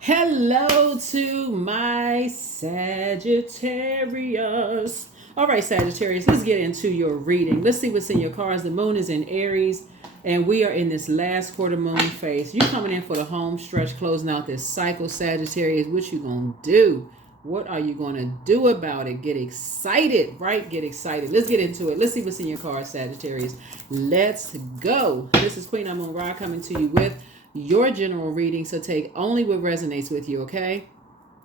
Hello to my Sagittarius. All right, Sagittarius, let's get into your reading. Let's see what's in your cards. The moon is in Aries, and we are in this last quarter moon phase. You coming in for the home stretch, closing out this cycle, Sagittarius. What you gonna do? What are you gonna do about it? Get excited, right? Get excited. Let's get into it. Let's see what's in your cards, Sagittarius. Let's go. This is Queen Amun Ra coming to you with your general reading, so take only what resonates with you, okay?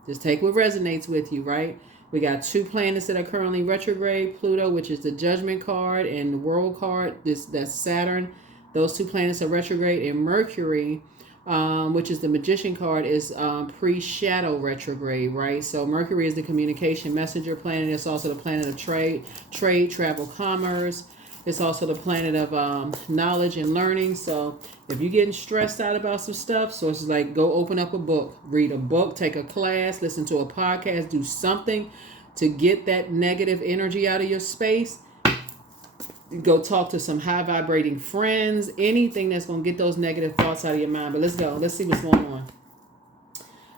Just take what resonates with you, right? We got two planets that are currently retrograde. Pluto, which is the Judgment card, and the World card, that's Saturn. Those two planets are retrograde, and Mercury, which is the Magician card, is pre-shadow retrograde, right? So Mercury is the communication messenger planet. It's also the planet of trade, travel, commerce. It's also the planet of knowledge and learning. So if you're getting stressed out about some stuff, so it's like go open up a book, read a book, take a class, listen to a podcast, do something to get that negative energy out of your space. Go talk to some high vibrating friends, anything that's going to get those negative thoughts out of your mind. But let's go. Let's see what's going on.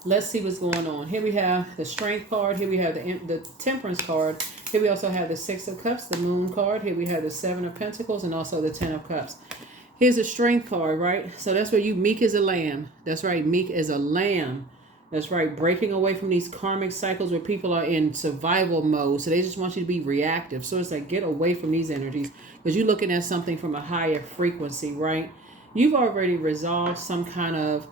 Let's see what's going on. Here we have the Strength card. Here we have the Temperance card. Here we also have the Six of Cups, the Moon card. Here we have the Seven of Pentacles and also the Ten of Cups. Here's the Strength card, right? So that's where you meek as a lamb. That's right, meek as a lamb. That's right, breaking away from these karmic cycles where people are in survival mode. So they just want you to be reactive. So it's like get away from these energies because you're looking at something from a higher frequency, right? You've already resolved some kind of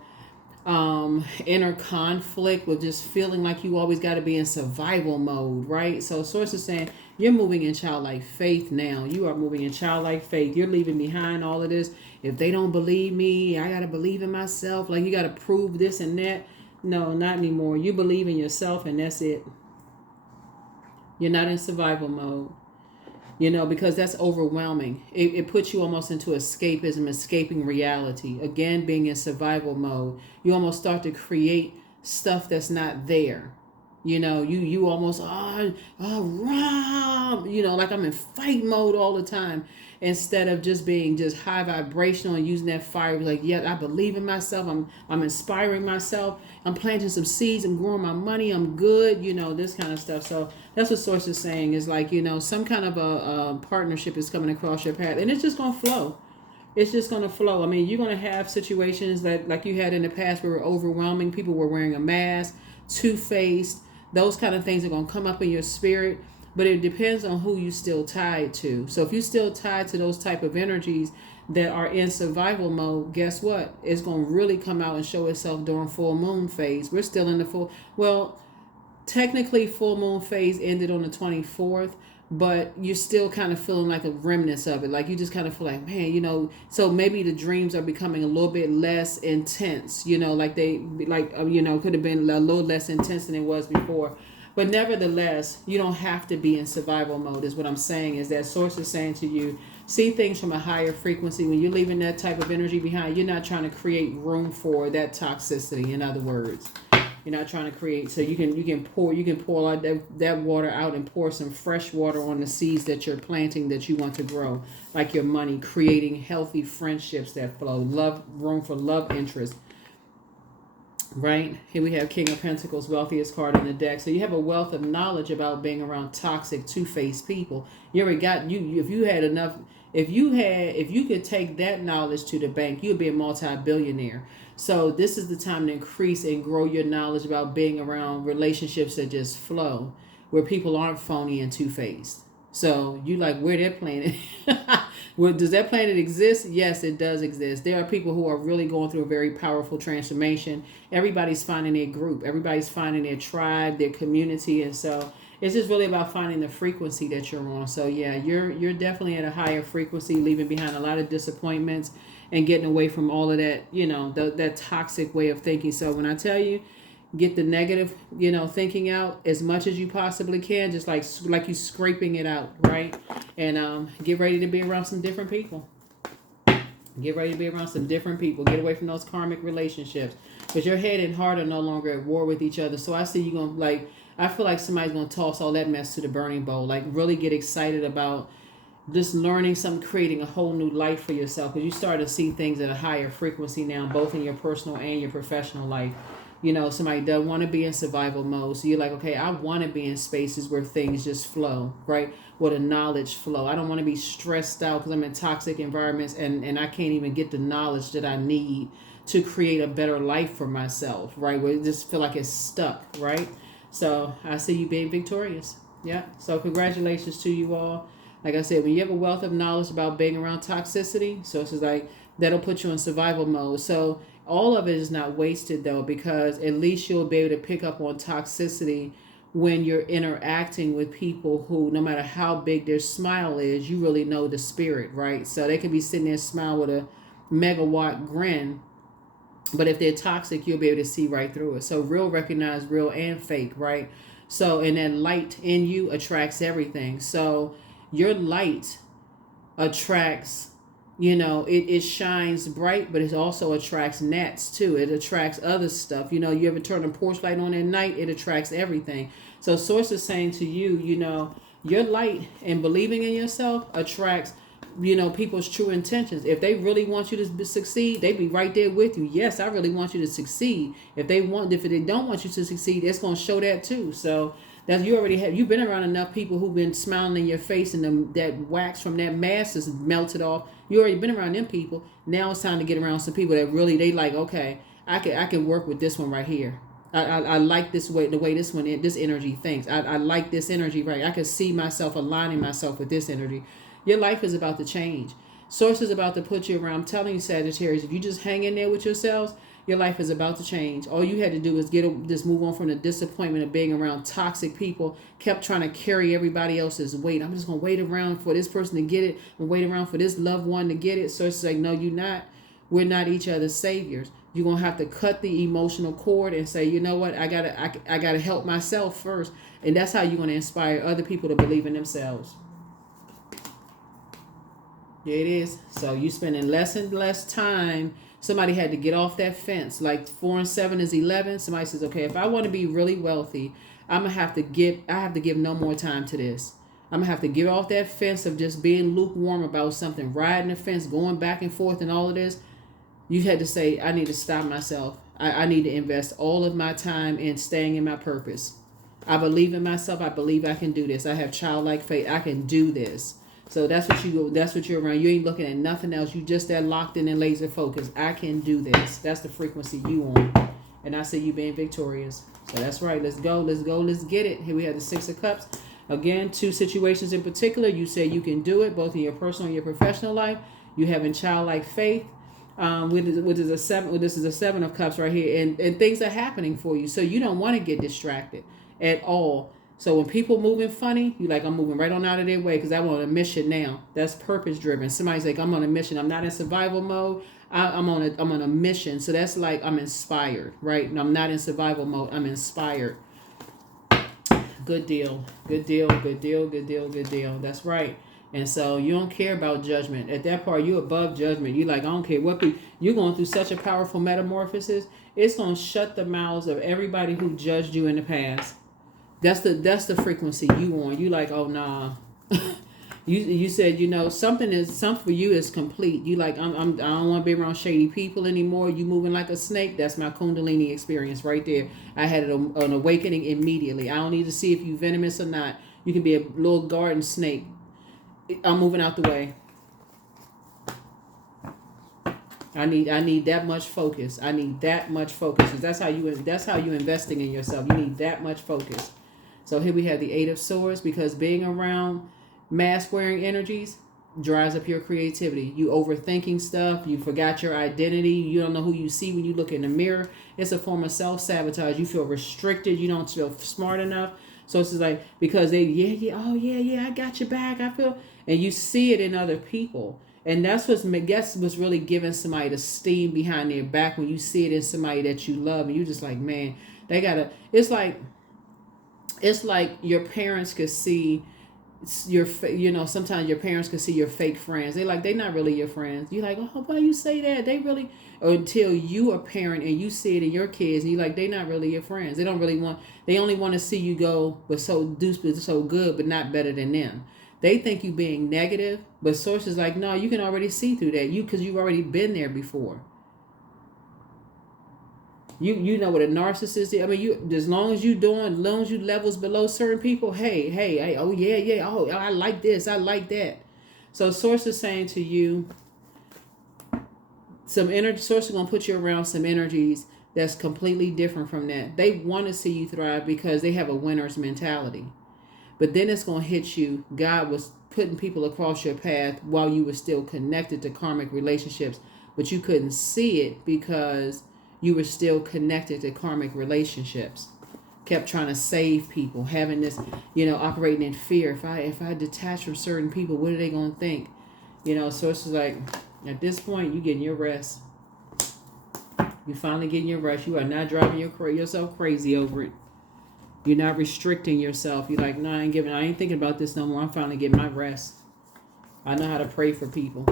inner conflict with just feeling like you always got to be in survival mode, right? So source is saying you're moving in childlike faith now. You are moving in childlike faith. You're leaving behind all of this. If they don't believe me, I got to believe in myself. Like you got to prove this and that. No, not anymore. You believe in yourself and that's it. You're not in survival mode. Because that's overwhelming. It puts you almost into escapism, escaping reality. Again, being in survival mode. You almost start to create stuff that's not there. You almost, like I'm in fight mode all the time. Instead of just being just high vibrational and using that fire, like, yeah, I believe in myself. I'm inspiring myself. I'm planting some seeds. I'm growing my money. I'm good. This kind of stuff. So that's what Source is saying is like, some kind of a partnership is coming across your path and it's just going to flow. It's just going to flow. I mean, you're going to have situations that like you had in the past where were overwhelming. People were wearing a mask, two-faced. Those kind of things are going to come up in your spirit. But it depends on who you still tied to. So if you're still tied to those type of energies that are in survival mode, guess what? It's going to really come out and show itself during full moon phase. We're still in the technically full moon phase ended on the 24th, but you're still kind of feeling like a remnants of it. Like you just kind of feel like, man, so maybe the dreams are becoming a little bit less intense, could have been a little less intense than it was before. But nevertheless, you don't have to be in survival mode is what I'm saying, is that Source is saying to you, see things from a higher frequency. When you're leaving that type of energy behind, you're not trying to create room for that toxicity, in other words. You're not trying to create, so you can pour all that water out and pour some fresh water on the seeds that you're planting that you want to grow, like your money, creating healthy friendships that flow, room for love interest. Right? Here we have King of Pentacles, wealthiest card in the deck. So you have a wealth of knowledge about being around toxic, two-faced people. You already got if you could take that knowledge to the bank, you'd be a multi-billionaire. So this is the time to increase and grow your knowledge about being around relationships that just flow, where people aren't phony and two-faced. So you like, where that planet? Well, does that planet exist? Yes, it does exist. There are people who are really going through a very powerful transformation. Everybody's finding their group. Everybody's finding their tribe, their community. And so it's just really about finding the frequency that you're on. So yeah, you're definitely at a higher frequency, leaving behind a lot of disappointments and getting away from all of that, that toxic way of thinking. So when I tell you, get the negative, thinking out as much as you possibly can, just like you scraping it out, right? And get ready to be around some different people. Get ready to be around some different people. Get away from those karmic relationships. Because your head and heart are no longer at war with each other. So I see you going to, I feel like somebody's going to toss all that mess to the burning bowl. Like really get excited about just learning something, creating a whole new life for yourself. Because you start to see things at a higher frequency now, both in your personal and your professional life. Somebody doesn't want to be in survival mode. So you're like, okay, I want to be in spaces where things just flow, right? Where the knowledge flow. I don't want to be stressed out because I'm in toxic environments and I can't even get the knowledge that I need to create a better life for myself, right? Where it just feel like it's stuck, right? So I see you being victorious. Yeah. So congratulations to you all. Like I said, when you have a wealth of knowledge about being around toxicity, so it's just like that'll put you in survival mode. So all of it is not wasted though, because at least you'll be able to pick up on toxicity when you're interacting with people who, no matter how big their smile is, you really know the spirit, right? So they can be sitting there smiling with a megawatt grin, but if they're toxic, you'll be able to see right through it. So real recognize real and fake, right? So, and that light in you attracts everything. So your light attracts, it shines bright, but it also attracts gnats too. It attracts other stuff. You ever turn a porch light on at night, it attracts everything. So source is saying to you, your light and believing in yourself attracts, people's true intentions. If they really want you to succeed, they be right there with you. Yes, I really want you to succeed. If they don't want you to succeed, it's going to show that too. So that you've been around enough people who've been smiling in your face, and that wax from that mask is melted off. You already been around them people. Now it's time to get around some people that really, they like, okay, I can work with this one right here. I like the way this energy thinks. I like this energy, right? I can see myself aligning myself with this energy. Your life is about to change. Source is about to put you around. I'm telling you, Sagittarius, if you just hang in there with yourselves, your life is about to change. All you had to do is just move on from the disappointment of being around toxic people, kept trying to carry everybody else's weight. I'm just going to wait around for this person to get it and wait around for this loved one to get it. So it's like, no, you're not. We're not each other's saviors. You're going to have to cut the emotional cord and say, you know what, I gotta help myself first. And that's how you're going to inspire other people to believe in themselves. Yeah, it is. So you spending less and less time. Somebody had to get off that fence. Like 4 and 7 is 11. Somebody says, okay, if I want to be really wealthy, I have to give no more time to this. I'm going to have to get off that fence of just being lukewarm about something, riding the fence, going back and forth and all of this. You had to say, I need to stop myself. I need to invest all of my time in staying in my purpose. I believe in myself. I believe I can do this. I have childlike faith. I can do this. So that's what you're around. You ain't looking at nothing else. You just that locked in and laser focused. I can do this. That's the frequency you on. And I see you being victorious. So that's right. Let's go. Let's get it. Here we have the 6 of Cups. Again, 2 situations in particular. You say you can do it, both in your personal and your professional life. You having childlike faith. This is a 7 of Cups right here. And things are happening for you. So you don't want to get distracted at all. So when people moving funny, you like, I'm moving right on out of their way because I'm on a mission now. That's purpose driven. Somebody's like, I'm on a mission. I'm not in survival mode. I'm on a mission. So that's like I'm inspired, right? And I'm not in survival mode. I'm inspired. Good deal. That's right. And so you don't care about judgment. At that part, you're above judgment. You're like, I don't care what you're going through such a powerful metamorphosis. It's going to shut the mouths of everybody who judged you in the past. That's the frequency you on. You like, oh nah. you said, something for you is complete. You like, I don't want to be around shady people anymore. You moving like a snake. That's my Kundalini experience right there. I had an awakening immediately. I don't need to see if you venomous or not. You can be a little garden snake. I'm moving out the way. I need that much focus. I need that much focus. That's how you investing in yourself. You need that much focus. So here we have the 8 of Swords, because being around mask-wearing energies dries up your creativity. You overthinking stuff. You forgot your identity. You don't know who you see when you look in the mirror. It's a form of self-sabotage. You feel restricted. You don't feel smart enough. So it's just like, because I got your back. I feel, and you see it in other people. And that's what's really giving somebody the steam behind their back when you see it in somebody that you love. And you just like, man, it's like your parents could see sometimes your parents could see your fake friends. They're not really your friends. You're like, oh, why you say that? They really, or until you are a parent and you see it in your kids and you're like, they're not really your friends. They only want to see you go, but so good, but not better than them. They think you being negative, but source is like, no, you can already see through that. Because you've already been there before. You know what a narcissist is. I mean, you as long as you levels below certain people, hey, oh yeah, oh I like this, I like that. So source is saying to you, some energy source is gonna put you around some energies that's completely different from that. They want to see you thrive because they have a winner's mentality. But then it's gonna hit you. God was putting people across your path while you were still connected to karmic relationships, but you couldn't see it because you were still connected to karmic relationships. Kept trying to save people, having this, operating in fear. If I detach from certain people, what are they gonna think? So it's just like, at this point, you getting your rest. You finally getting your rest. You are not driving yourself crazy over it. You're not restricting yourself. You're like, no, I ain't thinking about this no more. I'm finally getting my rest. I know how to pray for people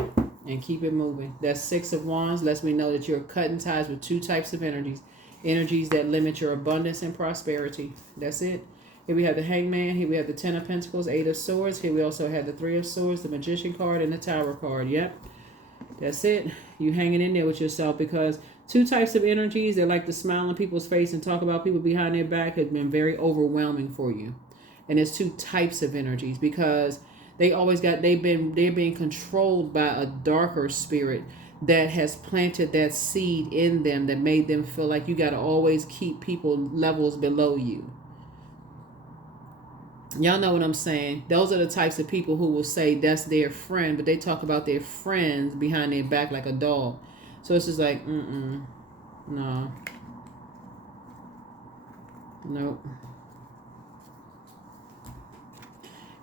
and keep it moving. That Six of Wands lets me know that you're cutting ties with two types of energies. Energies that limit your abundance and prosperity. That's it. Here we have the Hangman. Here we have the Ten of Pentacles, Eight of Swords. Here we also have the Three of Swords, the Magician card, and the Tower card. Yep. That's it. You hanging in there with yourself because two types of energies that like to smile on people's face and talk about people behind their back has been very overwhelming for you. And it's two types of energies because they're being controlled by a darker spirit that has planted that seed in them that made them feel like you got to always keep people levels below you. Y'all know what I'm saying. Those are the types of people who will say that's their friend, but they talk about their friends behind their back like a dog. So it's just like, no. Nope.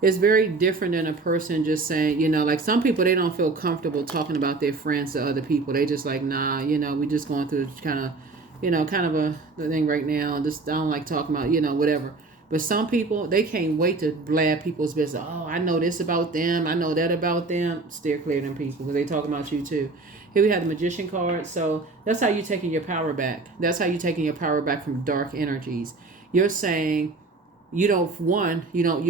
It's very different than a person just saying, like some people, they don't feel comfortable talking about their friends to other people. They just like, nah, we just going through kind of a thing right now. Just, I don't like talking about, whatever. But some people, they can't wait to blab people's business. Oh, I know this about them. I know that about them. Steer clear of them people because they talking about you too. Here we have the Magician card. So that's how you're taking your power back. That's how you're taking your power back from dark energies. You're saying you're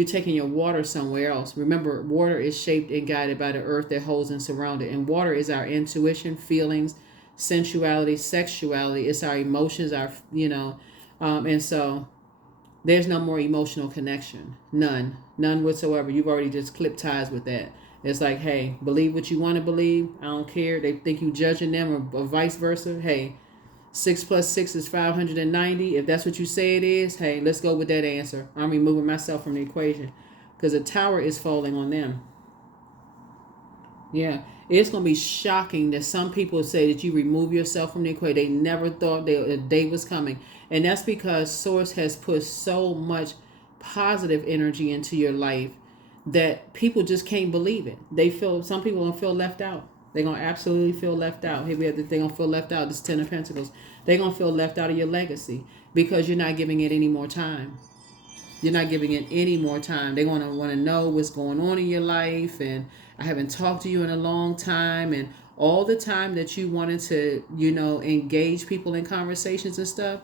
taking your water somewhere else. Remember, water is shaped and guided by the earth that holds and surrounds it. And water is our intuition, feelings, sensuality, sexuality. It's our emotions, and so there's no more emotional connection. None whatsoever. You've already just clipped ties with that. It's like, hey, believe what you want to believe. I don't care. They think you judging them or vice versa. Hey, 6 + 6 is 590. If that's what you say it is, hey, let's go with that answer. I'm removing myself from the equation because the tower is falling on them. Yeah, it's going to be shocking that some people say that you remove yourself from the equation. They never thought a day was coming. And that's because Source has put so much positive energy into your life that people just can't believe it. Some people don't feel left out. They're going to absolutely feel left out. Here we have they're going to feel left out. This Ten of Pentacles. They're going to feel left out of your legacy because you're not giving it any more time. You're not giving it any more time. They're going to want to know what's going on in your life. And I haven't talked to you in a long time. And all the time that you wanted to, engage people in conversations and stuff.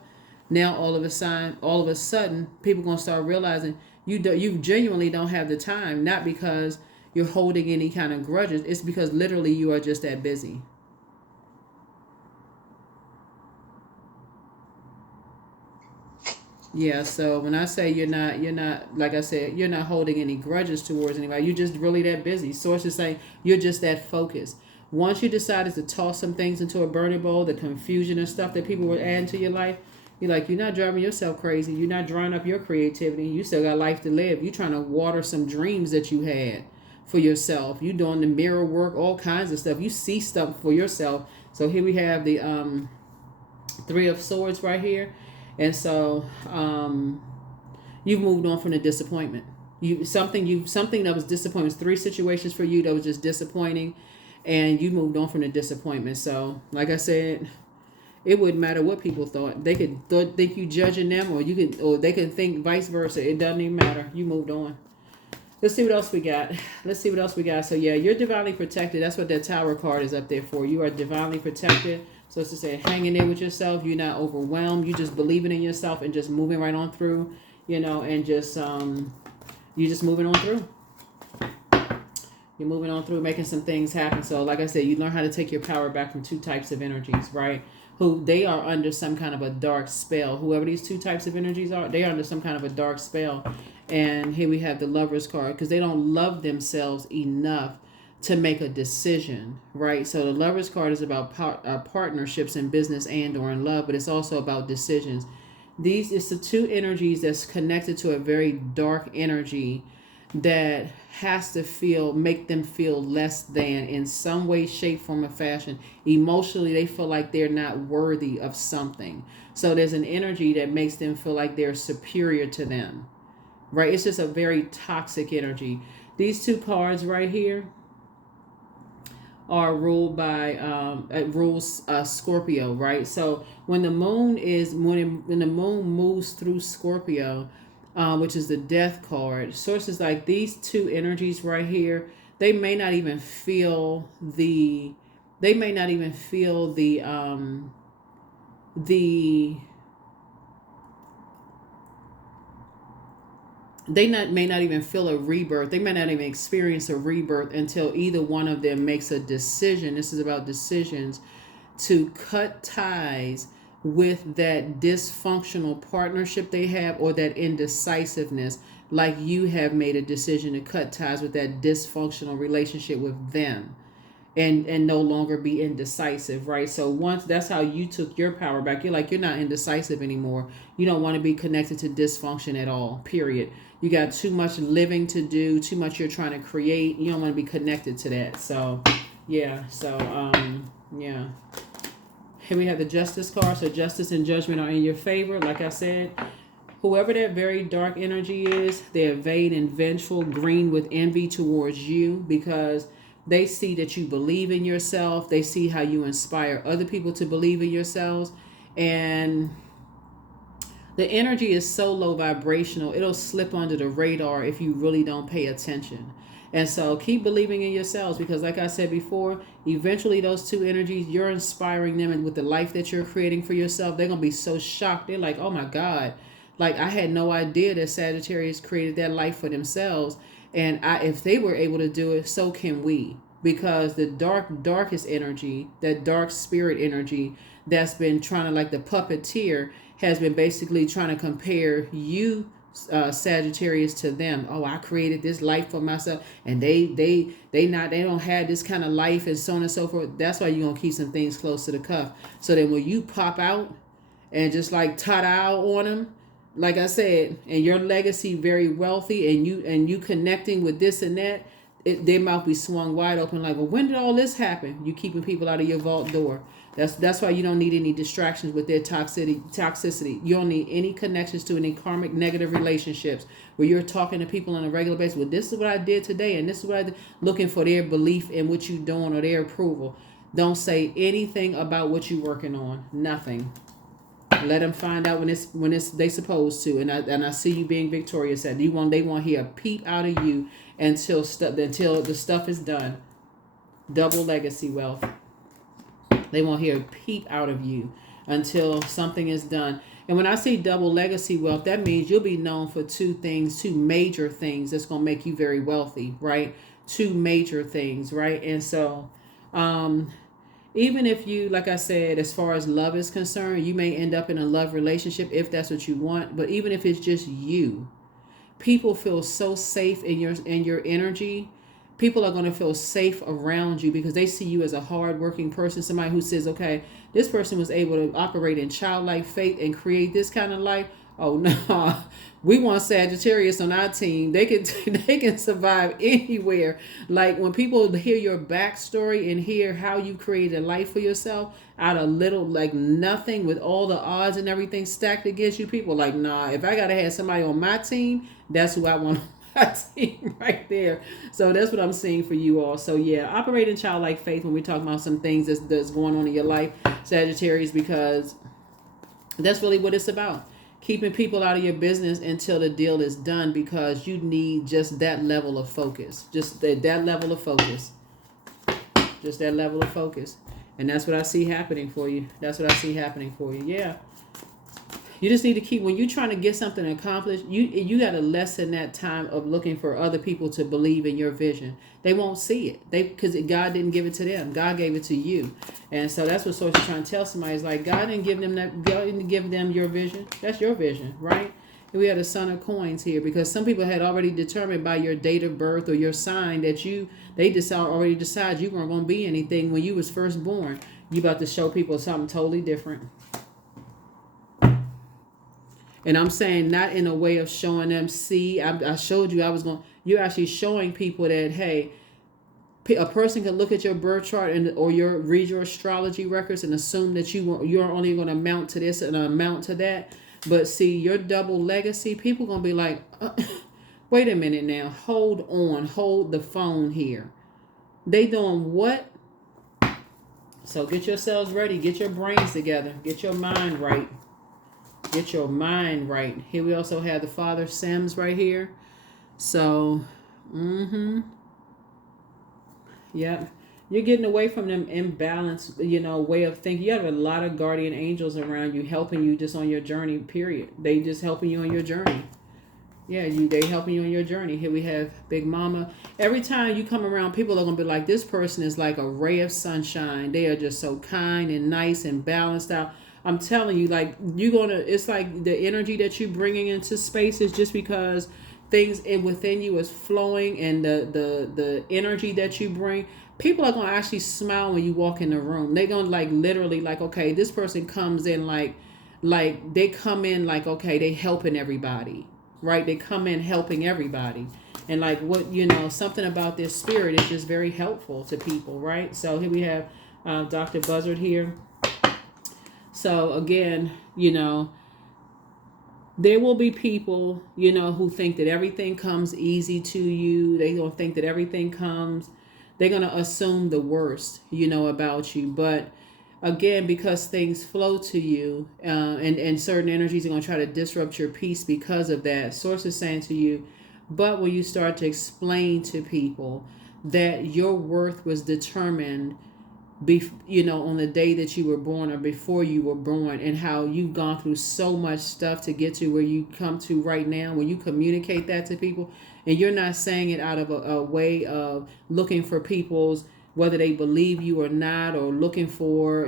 Now, all of a sudden, people are going to start realizing you genuinely don't have the time. Not because you're holding any kind of grudges. It's because literally you are just that busy. Yeah, so when I say you're not, like I said, you're not holding any grudges towards anybody. You're just really that busy. Sources say you're just that focused. Once you decided to toss some things into a burning bowl, the confusion and stuff that people were adding to your life, you're not driving yourself crazy. You're not drying up your creativity. You still got life to live. You're trying to water some dreams that you had for yourself. You're doing the mirror work, all kinds of stuff. You see stuff for yourself. So here we have the Three of Swords right here. And so you've moved on from the disappointment. Something that was disappointing. 3 situations for you that was just disappointing, and you moved on from the disappointment. So, like I said, it wouldn't matter what people thought. They could think you judging them, or they could think vice versa. It doesn't even matter. You moved on. Let's see what else we got. So yeah, you're divinely protected. That's what that Tower card is up there for. You are divinely protected. So it's to say, hang in there with yourself. You're not overwhelmed. You just believing in yourself and just moving right on through, and just you're just moving on through. You're moving on through, making some things happen. So like I said, you learn how to take your power back from 2 types of energies, right? who they are under some kind of a dark spell. Whoever these two types of energies are, they are under some kind of a dark spell. And here we have the Lovers card, because they don't love themselves enough to make a decision, right? So the Lovers card is about partnerships in business and or in love, but it's also about decisions. These is the two energies that's connected to a very dark energy that has to make them feel less than in some way, shape, form, or fashion. Emotionally, they feel like they're not worthy of something. So there's an energy that makes them feel like they're superior to them, right? It's just a very toxic energy. These two cards right here are ruled by Scorpio, right? So when the moon moves through Scorpio, which is the Death card, sources like these two energies right here, they may not even feel the may not even feel a rebirth. They may not even experience a rebirth until either one of them makes a decision. This is about decisions to cut ties with that dysfunctional partnership they have, or that indecisiveness, like you have made a decision to cut ties with that dysfunctional relationship with them. And no longer be indecisive, right? So once that's how you took your power back, you're not indecisive anymore. You don't want to be connected to dysfunction at all, period. You got too much living to do, too much you're trying to create. You don't want to be connected to that. So yeah. Here we have the Justice card. So justice and judgment are in your favor. Like I said, whoever that very dark energy is, they're vain and vengeful, green with envy towards you, because they see that you believe in yourself. They see how you inspire other people to believe in yourselves. And the energy is so low vibrational, it'll slip under the radar if you really don't pay attention. And so keep believing in yourselves, because like I said before, eventually those two energies, you're inspiring them, and with the life that you're creating for yourself, they're going to be so shocked. They're like, oh my God, like I had no idea that Sagittarius created that life for themselves. And if they were able to do it, so can we. Because the darkest energy, that dark spirit energy that's been trying to, like the puppeteer, has been basically trying to compare you, Sagittarius, to them. Oh, I created this life for myself, and they don't have this kind of life, and so on and so forth. That's why you're gonna keep some things close to the cuff, so that when you pop out and just like ta-da on them, like I said, and your legacy very wealthy, and you connecting with this and that, their mouth be swung wide open like, well, when did all this happen? You keeping people out of your vault door. That's why you don't need any distractions with their toxicity. You don't need any connections to any karmic negative relationships where you're talking to people on a regular basis. Well, this is what I did today, and this is what I did, looking for their belief in what you're doing or their approval. Don't say anything about what you're working on. Nothing. Let them find out when it's they supposed to. And I see you being victorious at. They won't hear a peep out of you until the stuff is done. Double legacy wealth. They won't hear a peep out of you until something is done. And when I say double legacy wealth, that means you'll be known for two major things that's going to make you very wealthy, right? Two major things, right? And so even if you, like I said, as far as love is concerned, you may end up in a love relationship if that's what you want. But even if it's just you, people feel so safe in your energy. People are going to feel safe around you because they see you as a hardworking person, somebody who says, okay, this person was able to operate in childlike faith and create this kind of life. Oh no, we want Sagittarius on our team. They can survive anywhere. Like when people hear your backstory and hear how you created a life for yourself out of little, like nothing, with all the odds and everything stacked against you, people like, nah, if I gotta have somebody on my team, that's who I want on my team right there. So that's what I'm seeing for you all. So yeah, operate in childlike faith when we talk about some things that's going on in your life, Sagittarius, because that's really what it's about. Keeping people out of your business until the deal is done, because you need just that level of focus. Just that level of focus. Just that level of focus. And that's what I see happening for you. Yeah. You just need to keep, when you're trying to get something accomplished, you got to lessen that time of looking for other people to believe in your vision. They won't see it. Because God didn't give it to them. God gave it to you. And so that's what Source is trying to tell somebody. Is like, God didn't give them that. God didn't give them your vision. That's your vision, right? And we had a Son of Coins here, because some people had already determined by your date of birth or your sign that already decided you weren't going to be anything when you was first born. You about to show people something totally different. And I'm saying not in a way of showing them, see, I showed you you're actually showing people that, hey, a person can look at your birth chart or read your astrology records and assume that you're only going to amount to this and amount to that. But see, your double legacy, people going to be like, wait a minute now, hold on, hold the phone here. They doing what? So get yourselves ready, get your brains together, get your mind right. Get your mind right. Here we also have the Father Sims right here. So, yeah, you're getting away from them imbalanced, way of thinking. You have a lot of guardian angels around you helping you just on your journey, period. They just helping you on your journey. Yeah, they helping you on your journey. Here we have Big Mama. Every time you come around, people are going to be like, this person is like a ray of sunshine. They are just so kind and nice and balanced out. I'm telling you, like, it's like the energy that you're bringing into space is just because things within you is flowing, and the energy that you bring, people are going to actually smile when you walk in the room. They're going to like literally like, okay, this person comes in like they come in like, okay, they helping everybody, right? They come in helping everybody. And like something about their spirit is just very helpful to people, right? So here we have Dr. Buzzard here. So again, there will be people, who think that everything comes easy to you. They don't think that everything comes. They're going to assume the worst, about you. But again, because things flow to you, and certain energies are going to try to disrupt your peace because of that. Source is saying to you, but when you start to explain to people that your worth was determined on the day that you were born or before you were born, and how you've gone through so much stuff to get to where you come to right now, when you communicate that to people, and you're not saying it out of a way of looking for people's, whether they believe you or not, or looking for,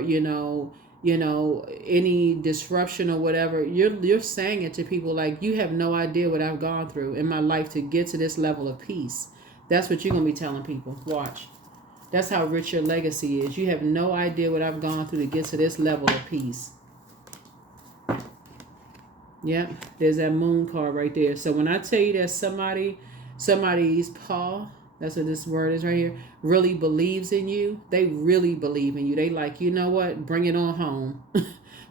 any disruption or whatever. You're saying it to people like, you have no idea what I've gone through in my life to get to this level of peace. That's what you're going to be telling people. Watch. That's how rich your legacy is. You have no idea what I've gone through to get to this level of peace. Yeah, there's that moon card right there. So when I tell you that somebody's paw, that's what this word is right here, really believes in you, they really believe in you. They like, you know what? Bring it on home.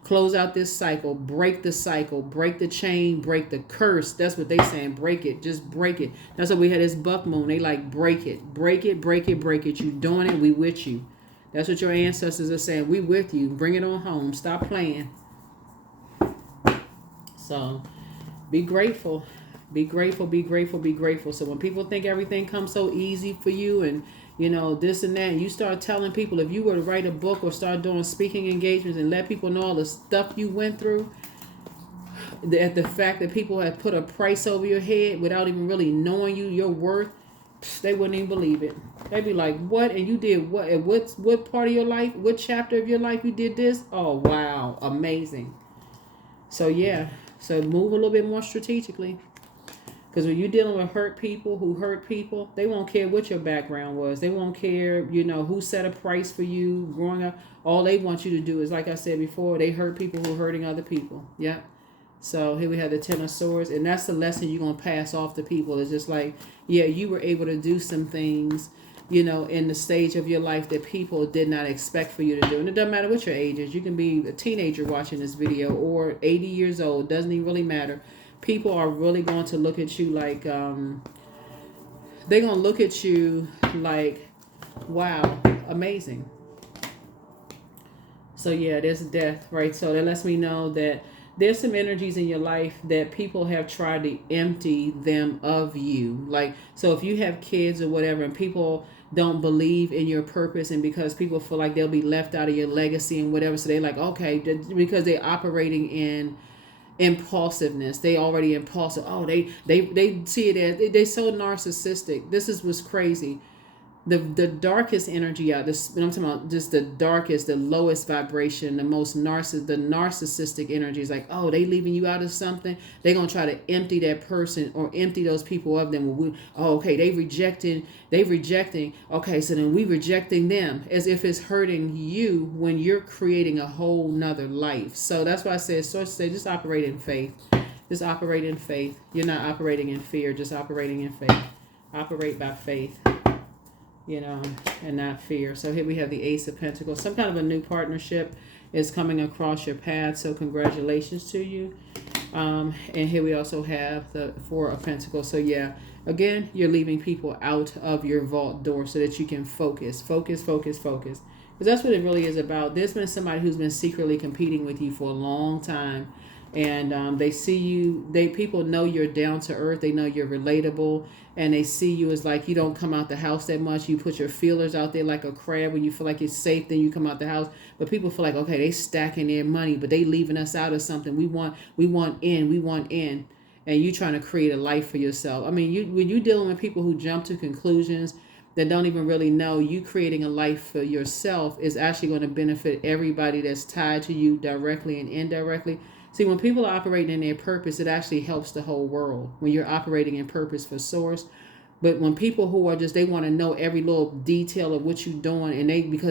Close out this cycle, break the chain, break the curse. That's what they saying. Break it, just break it. That's what we had this buck moon. They like, break it. You doing it, we with you. That's what your ancestors are saying. We with you. Bring it on home. Stop playing. So be grateful. Be grateful. So when people think everything comes so easy for you, and this and that, and you start telling people, if you were to write a book or start doing speaking engagements and let people know all the stuff you went through, the fact that people have put a price over your head without even really knowing your worth, they wouldn't even believe it. They'd be like, what? And you did what? And what part of your life, what chapter of your life you did this? Oh, wow. Amazing. So yeah. So move a little bit more strategically. Because when you're dealing with hurt people, they won't care what your background was. They won't care, who set a price for you growing up. All they want you to do is, like I said before, they hurt people who are hurting other people. Yeah. So here we have the Ten of Swords. And that's the lesson you're going to pass off to people. It's just like, yeah, you were able to do some things, in the stage of your life that people did not expect for you to do. And it doesn't matter what your age is. You can be a teenager watching this video or 80 years old. Doesn't even really matter. People are really going to look at you like, they're going to look at you like, wow, amazing. So yeah, there's death, right? So that lets me know that there's some energies in your life that people have tried to empty them of you. Like, so if you have kids or whatever, and people don't believe in your purpose, and because people feel like they'll be left out of your legacy and whatever, so they're like, okay, because they're operating in impulsiveness. They already impulsive. Oh, they see it as they so narcissistic. This is what's crazy. The darkest energy out this, I'm talking about just the darkest, the lowest vibration, the most the narcissistic energy is like, oh, they leaving you out of something. They're gonna try to empty that person or empty those people of them. Oh, okay, they rejecting, okay, so then we rejecting them, as if it's hurting you when you're creating a whole nother life. So that's why I said, sources say, just operate in faith. Just operate in faith. You're not operating in fear, just operating in faith. Operate by faith, and not fear. So here we have the Ace of Pentacles. Some kind of a new partnership is coming across your path. So congratulations to you. And here we also have the Four of Pentacles. So yeah, again, you're leaving people out of your vault door so that you can focus. Because that's what it really is about. There's been somebody who's been secretly competing with you for a long time. And they see you, people know you're down to earth. They know you're relatable. And they see you as like, you don't come out the house that much. You put your feelers out there like a crab. When you feel like it's safe, then you come out the house. But people feel like, okay, they stacking their money, but they leaving us out of something. We want in. And you trying to create a life for yourself. I mean, when you're dealing with people who jump to conclusions that don't even really know, you creating a life for yourself is actually going to benefit everybody that's tied to you directly and indirectly. See, when people are operating in their purpose, it actually helps the whole world when you're operating in purpose for source. But when people who are just, they want to know every little detail of what you're doing, and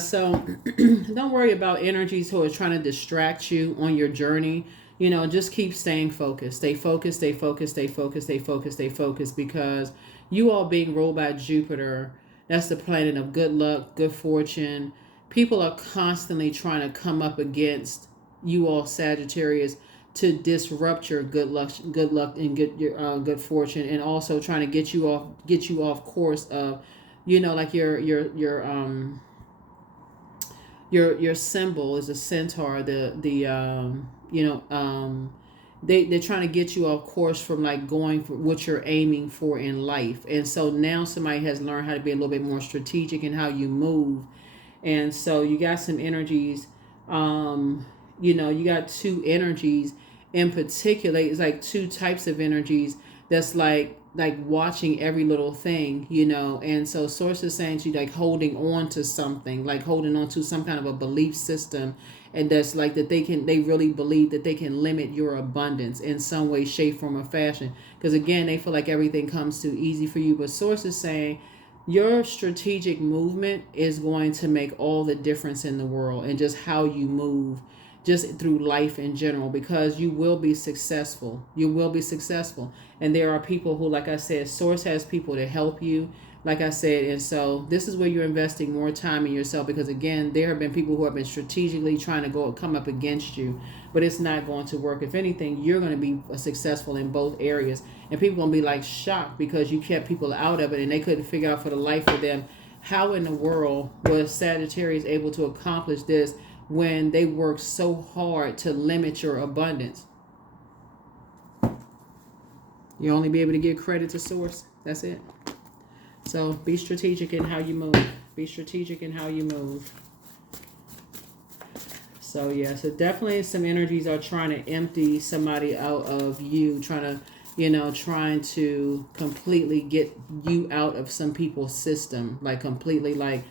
so don't worry about energies who are trying to distract you on your journey. Just keep staying focused. Stay focused, because you all being ruled by Jupiter, that's the planet of good luck, good fortune. People are constantly trying to come up against you all, Sagittarius, to disrupt your good luck, and get your good fortune, and also trying to get you off course of, like your symbol is a centaur. They're trying to get you off course from like going for what you're aiming for in life. And so now somebody has learned how to be a little bit more strategic in how you move. And so you got some energies, you got two energies in particular. It's like two types of energies that's like watching every little thing, and so sources saying to you, like holding on to something, like holding on to some kind of a belief system, and that's like that they really believe that they can limit your abundance in some way, shape, form, or fashion, because again, they feel like everything comes too easy for you. But sources saying your strategic movement is going to make all the difference in the world, and just how you move just through life in general, because you will be successful. And there are people who, like I said, source has people to help you, like I said. And so this is where you're investing more time in yourself, because again, there have been people who have been strategically trying to come up against you, but it's not going to work. If anything, you're going to be successful in both areas, and people going to be like shocked because you kept people out of it, and they couldn't figure out for the life of them, how in the world was Sagittarius able to accomplish this when they work so hard to limit your abundance. You only be able to give credit to source. That's it. So be strategic in how you move. So yeah, so definitely some energies are trying to empty somebody out of you, trying to completely get you out of some people's system, like completely, like,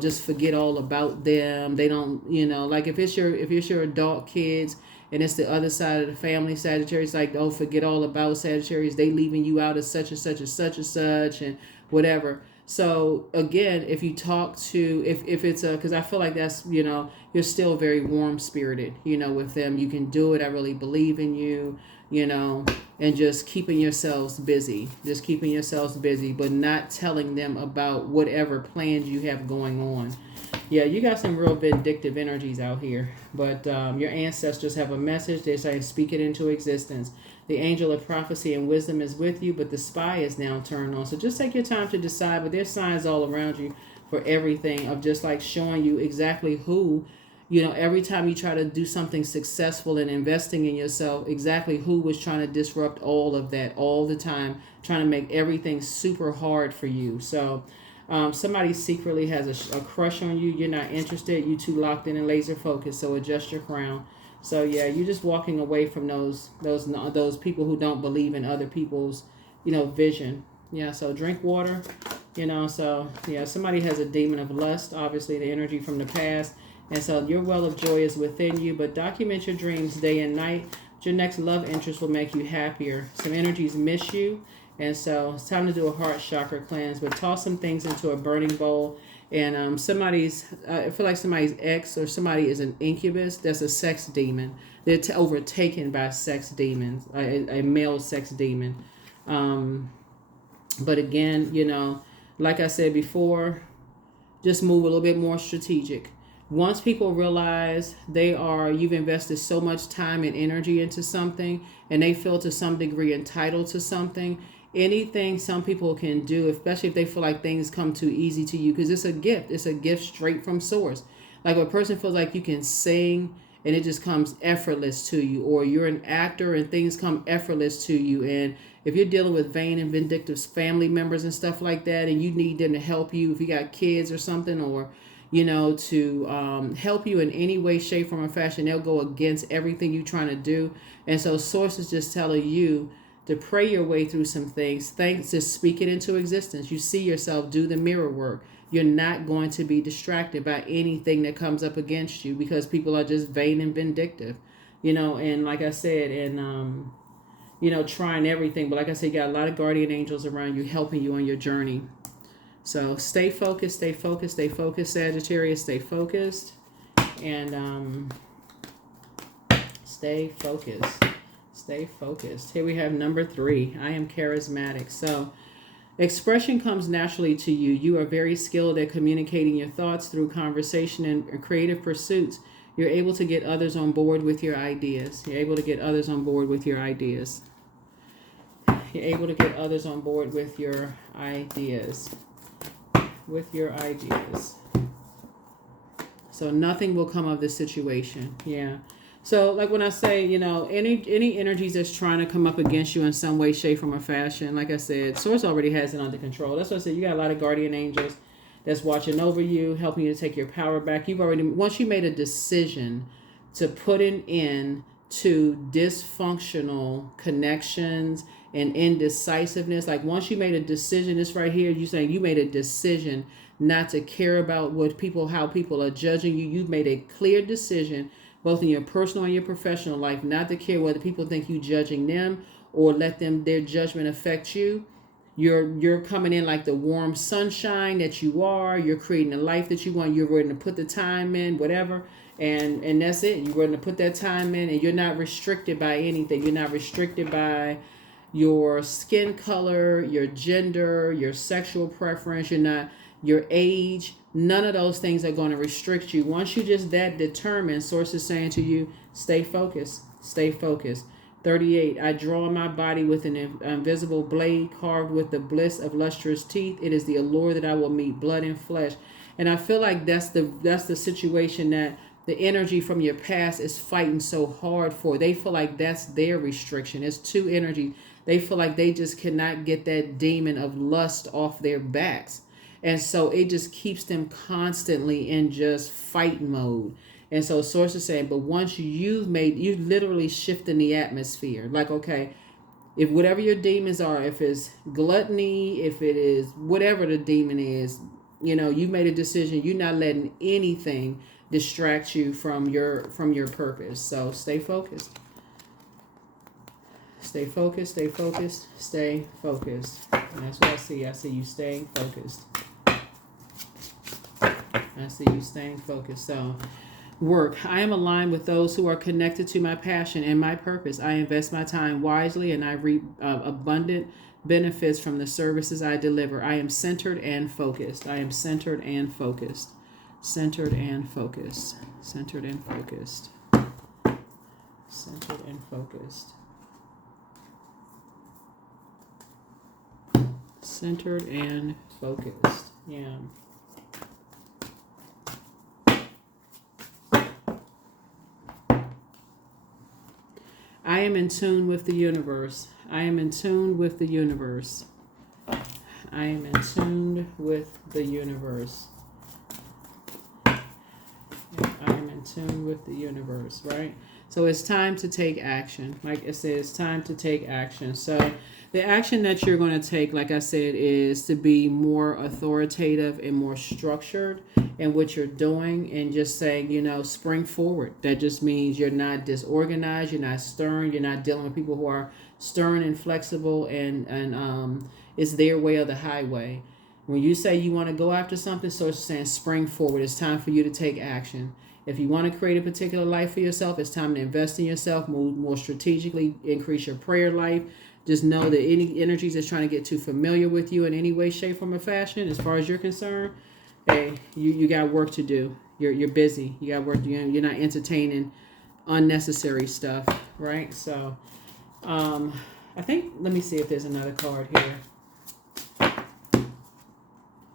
just forget all about them. They don't, like if it's your adult kids and it's the other side of the family, Sagittarius, like, oh, forget all about Sagittarius. They leaving you out of such and such and such and such and whatever. So again, if you talk to, if it's because I feel like that's, you're still very warm spirited, with them. You can do it. I really believe in you, and just keeping yourselves busy, but not telling them about whatever plans you have going on. Yeah, you got some real vindictive energies out here, but your ancestors have a message. They're saying, speak it into existence. The angel of prophecy and wisdom is with you, but the spy is now turned on. So just take your time to decide, but there's signs all around you for everything, of just like showing you exactly who, every time you try to do something successful and investing in yourself, exactly who was trying to disrupt all of that all the time, trying to make everything super hard for you. So somebody secretly has a crush on you. You're not interested. You too locked in and laser focused. So adjust your crown. So yeah, you're just walking away from those people who don't believe in other people's, vision. Yeah. So drink water. So yeah, somebody has a demon of lust, obviously the energy from the past. And so your well of joy is within you, but document your dreams day and night. Your next love interest will make you happier. Some energies miss you. And so it's time to do a heart chakra cleanse, but toss some things into a burning bowl. And I feel like somebody's ex or somebody is an incubus. That's a sex demon. They're overtaken by sex demons, a male sex demon. But again, like I said before, just move a little bit more strategic. Once people realize you've invested so much time and energy into something and they feel to some degree entitled to something, anything some people can do, especially if they feel like things come too easy to you, because it's a gift straight from source. Like a person feels like you can sing and it just comes effortless to you, or you're an actor and things come effortless to you. And if you're dealing with vain and vindictive family members and stuff like that, and you need them to help you, if you got kids or something, or to help you in any way, shape, form, or fashion, they'll go against everything you're trying to do. And so source is just telling you to pray your way through some things. Thanks, just speak it into existence. You see yourself, do the mirror work. You're not going to be distracted by anything that comes up against you, because people are just vain and vindictive, and like I said, and trying everything. But like I said, you got a lot of guardian angels around you helping you on your journey. So stay focused, stay focused, stay focused, Sagittarius, stay focused, and stay focused. Stay focused. Here we have number 3. I am charismatic. So expression comes naturally to you. You are very skilled at communicating your thoughts through conversation and creative pursuits. You're able to get others on board with your ideas. You're able to get others on board with your ideas. You're able to get others on board with your ideas. With your ideas. So nothing will come of this situation. Yeah. So like when I say, any energies that's trying to come up against you in some way, shape, form, or fashion, like I said, Source already has it under control. That's what I said. You got a lot of guardian angels that's watching over you, helping you to take your power back. Once you made a decision to put an end to dysfunctional connections and indecisiveness, like once you made a decision, this right here, you saying you made a decision not to care about how people are judging you. You've made a clear decision, both in your personal and your professional life, not to care whether people think you judging them or let their judgment affect you. You're coming in like the warm sunshine that you are. You're creating a life that you want. You're ready to put the time in, whatever, and that's it. You're ready to put that time in, and you're not restricted by anything. You're not restricted by your skin color, your gender, your sexual preference. You're not your age. None of those things are going to restrict you. Once you're just that determined, Source is saying to you, stay focused. Stay focused. 38. I draw my body with an invisible blade carved with the bliss of lustrous teeth. It is the allure that I will meet blood and flesh. And I feel like that's the situation that the energy from your past is fighting so hard for. They feel like that's their restriction. It's two energy. They feel like they just cannot get that demon of lust off their backs. And so it just keeps them constantly in just fight mode. And so Source is saying, but once you literally shifting the atmosphere. Like, okay, if whatever your demons are, if it's gluttony, if it is whatever the demon is, you made a decision. You're not letting anything distract you from your purpose. So stay focused. Stay focused, stay focused, stay focused. And that's what I see. I see you staying focused. I see you staying focused. So, work. I am aligned with those who are connected to my passion and my purpose. I invest my time wisely and I reap abundant benefits from the services I deliver. I am centered and focused. I am centered and focused. Centered and focused. Centered and focused. Centered and focused. Centered and focused. Yeah. I am in tune with the universe. I am in tune with the universe. I am in tune with the universe. I am in tune with the universe, right? So it's time to take action. Like I said, it's time to take action. So the action that you're going to take, like I said, is to be more authoritative and more structured in what you're doing, and just saying, spring forward. That just means you're not disorganized, you're not stern, you're not dealing with people who are stern and flexible, and it's their way or the highway. When you say you want to go after something, so it's saying spring forward. It's time for you to take action. If you want to create a particular life for yourself, it's time to invest in yourself, move more strategically, increase your prayer life. Just know that any energies that's trying to get too familiar with you in any way, shape, form, or fashion, as far as you're concerned, hey, you got work to do. You're busy. You got work. You're not entertaining unnecessary stuff, right? So, I think, let me see if there's another card here.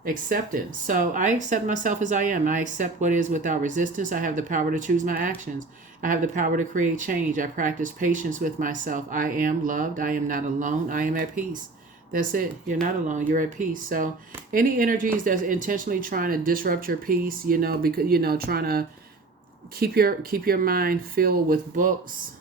Acceptance. So I accept myself as I am. I accept what is without resistance. I have the power to choose my actions. I have the power to create change. I practice patience with myself. I am loved. I am not alone. I am at peace. That's it. You're not alone. You're at peace. So any energies that's intentionally trying to disrupt your peace, because trying to keep your mind filled with books,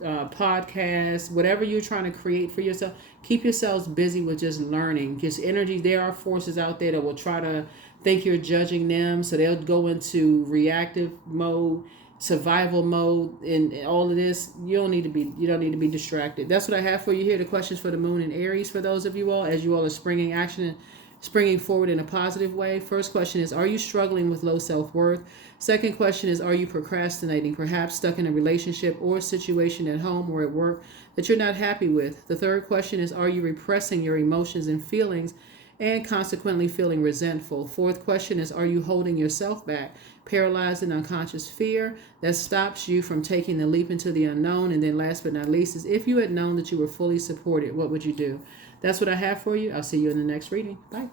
podcasts, whatever you're trying to create for yourself, keep yourselves busy with just learning. Because energy, there are forces out there that will try to think you're judging them, so they'll go into reactive mode, survival mode, and all of this. You don't need to be distracted. That's what I have for you here. The questions for the moon and Aries, for those of you all, as you all are springing forward in a positive way. First question is, are you struggling with low self-worth? Second question is, are you procrastinating, perhaps stuck in a relationship or situation at home or at work that you're not happy with? The third question is, are you repressing your emotions and feelings and consequently feeling resentful? Fourth question is, are you holding yourself back, paralyzed in unconscious fear that stops you from taking the leap into the unknown? And then last but not least is, if you had known that you were fully supported, what would you do? That's what I have for you. I'll see you in the next reading. Bye.